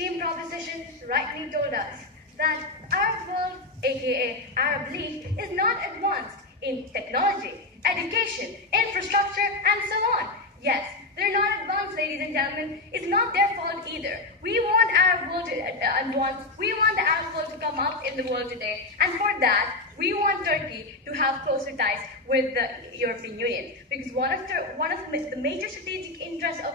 Team Proposition rightly told us that Arab world, aka Arab League, is not advanced in technology, education, infrastructure, and so on. Yes, they're not advanced, ladies and gentlemen. It's not their fault either. We want Arab world to advance. We want the Arab world to come up in the world today, and for that, we want Turkey to have closer ties with the European Union, because one of the major strategic interests of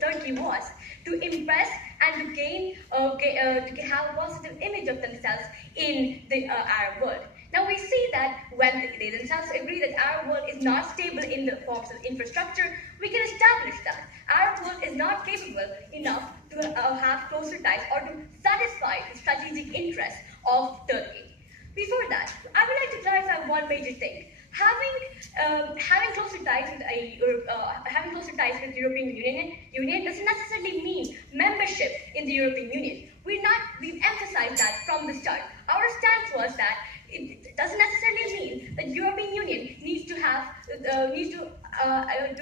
Turkey was to impress and to gain, to have a positive image of themselves in the Arab world. Now we see that when they themselves agree that Arab world is not stable in the forms of infrastructure, we can establish that Arab world is not capable enough to have closer ties or to satisfy the strategic interests of Turkey. Before that, I would like to clarify one major thing. Having closer ties with the European Union doesn't necessarily mean membership in the European Union. We've emphasized that from the start. Our stance was that it doesn't necessarily mean that European Union needs to do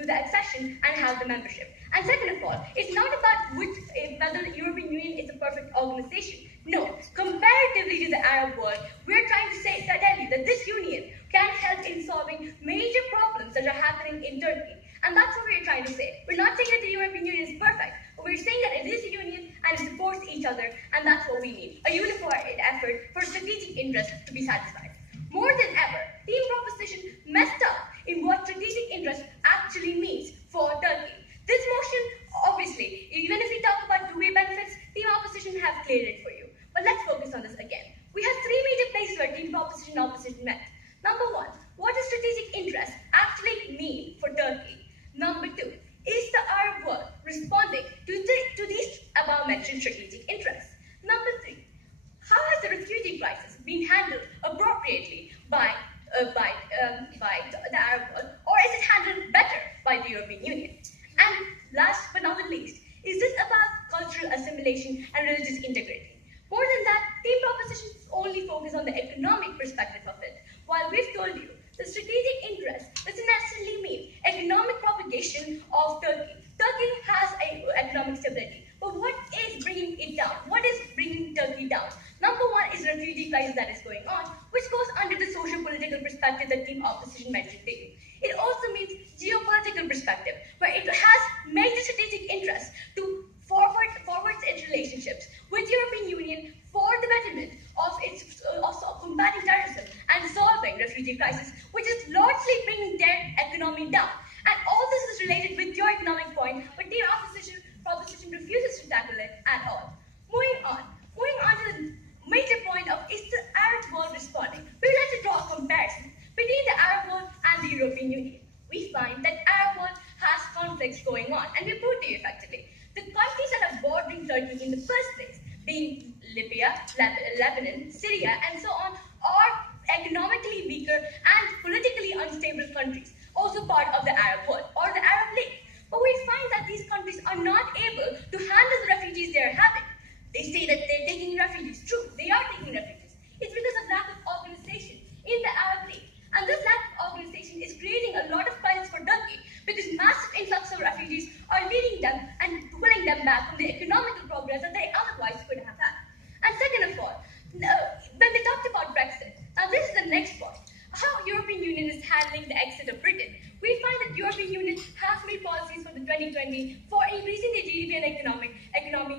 the accession and have the membership. And second of all, it's not about whether the European Union is a perfect organization. No, comparatively to the Arab world, we're trying to tell you that this union can help in solving major problems that are happening in Turkey. And that's what we're trying to say. We're not saying that the European Union is perfect, but we're saying that it is a union and it supports each other, and that's what we need. A unified effort for strategic interests to be satisfied. More than ever, Team Proposition messed up in what strategic interest actually means for Turkey. This motion, obviously, even if we talk about two-way benefits, Team Opposition have cleared it for you. But let's focus on this again. We have three major places where Team Proposition and Opposition met. Number one, what does strategic interest actually mean for Turkey? Number two, is the Arab world responding to these above-mentioned strategic interests? Number three, how has the refugee crisis been handled appropriately by the Arab world, or is it handled better by the European Union? And last but not the least, is this about cultural assimilation and religious integrity? More than that, Team Propositions only focus on the economic perspective of it. While we've told you, the strategic interest doesn't necessarily mean economic propagation of Turkey. Turkey has economic stability, but what is bringing it down? What is bringing Turkey down? Number one is the refugee crisis that is going on, which goes under the social-political perspective that Team Opposition mentioned to you. It also means geopolitical perspective, where it has major strategic interest to forward its relationships with European Union for the betterment of combating terrorism and solving refugee crisis, which is largely bringing their economy down. And all this is related with your economic point, but Team Proposition refuses to tackle it at all. Moving on to the major point of, is the Arab world responding? We would like to draw a comparison between the Arab world and the European Union. We find that Arab world has conflicts going on, and we prove to you effectively. The countries that are bordering Turkey in the first place, being Libya, Lebanon, Syria, and so on, are economically weaker and politically unstable countries, also part of the Arab world or the Arab League. But we find that these countries are not able to handle the refugees they are having. They say that they're taking refugees. True, they are taking refugees. It's because of lack of organization in the Arab League. And this lack of organization is creating a lot of crisis for Turkey, because massive influx of refugees are leading them and pulling them back from the economical progress that they otherwise could have had. And second of all, when they talked about Brexit, now this is the next point. How European Union is handling the exit of Britain. We find that European Union has made policies for the 2020 for increasing the GDP and economy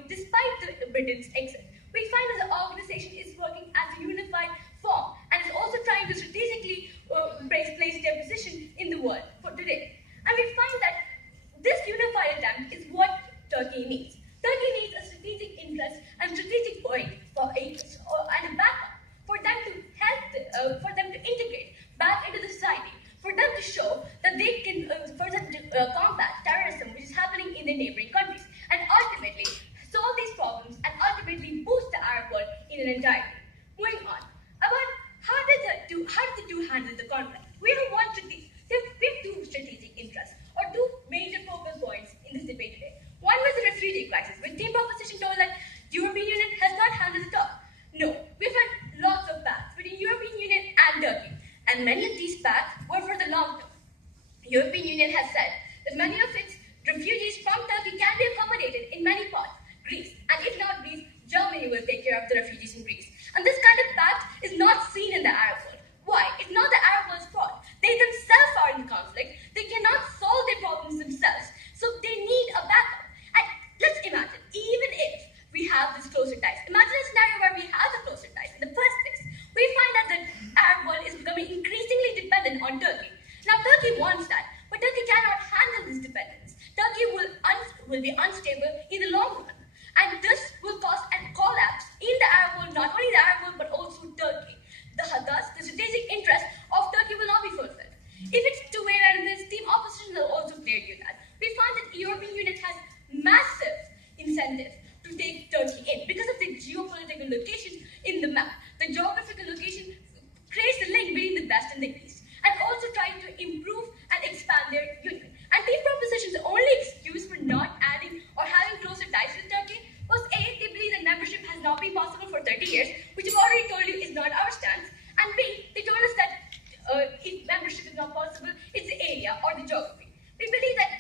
despite Britain's exit. We find that the organization is working as a unified form and is also trying to strategically place their position in the world for today. And we find that this unified attempt is what Turkey needs. Turkey needs a strategic interest and strategic point and a backup for them to help, for them to integrate back into the society, for them to show that they can, for them to combat terrorism, which is happening in their neighboring countries, and ultimately solve these problems and ultimately boost the Arab world in an entirety. Moving on, about how did the two handle the conflict? We have two strategic interests, or two major focal points in this debate today. One was the refugee crisis, when Team Proposition told that the European Union has not handled it all. No, we've had lots of pacts between European Union and Turkey, and many of these pacts were for the long term. The European Union has said that many of its refugees from Turkey can be accommodated in many parts, Greece, and if not Greece, Germany will take care of the refugees in Greece. And this kind of pact is not seen in the Arab world. Why? It's not the Arab world's fault. They themselves are in conflict. They cannot solve their problems themselves. So they need a backup. And let's imagine, even if we have this closer ties, imagine a scenario where we have the closer ties in the first place. We find that the Arab world is becoming increasingly dependent on Turkey. Now, Turkey wants that, but Turkey cannot handle this dependence. Turkey will be unstable in the long run. And this will cause a collapse in the Arab world, not only the Arab world, but also Turkey. Thus, the strategic interest of Turkey will not be fulfilled. If it's two-way and this team opposition will also clear you that. We find that the European Union has massive incentive to take Turkey in because of the geopolitical location in the map. The geographical location creates the link between the West and the East, and also trying to improve and expand their union. And team proposition's only excuse for not adding or having closer ties with Turkey was A, they believe that membership has not been possible for 30 years, which I've already told you is not our stance, and B, they told us that if membership is not possible, it's the area or the geography. We believe that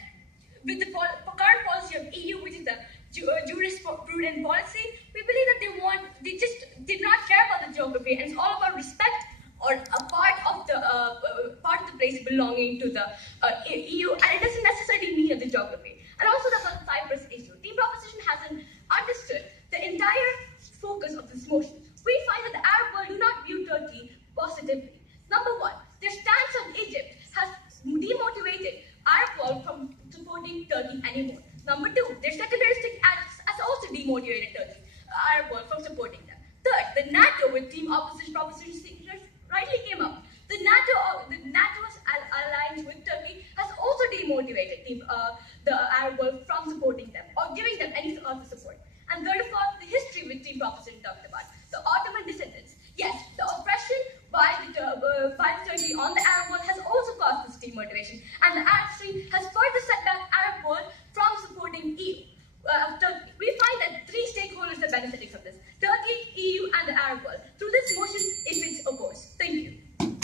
with the current policy of EU, which is the jurisprudent policy, we believe that they just did not care about the geography, and it's all about respect or a part of the place belonging to the EU, and it doesn't necessarily mean the geography. And also the Cyprus issue. Team proposition hasn't understood the entire focus of this motion. We find that the Arab world do not view Turkey positively. Number one, their stance on Egypt has demotivated Arab world from supporting Turkey anymore. Number two, their secularistic acts has also demotivated Turkey, Arab world from supporting them. Third, the NATO with team opposition proposition rightly came up. The NATO's alliance with Turkey has also demotivated the Arab world from supporting them or giving them any sort of support. And third of all, the history with team proposition talked about. The Ottoman descendants. Yes, the oppression by Turkey on the Arab world has also caused this demotivation, and the Arab Spring has further set back Arab world from supporting EU. Turkey. We find that three stakeholders are benefiting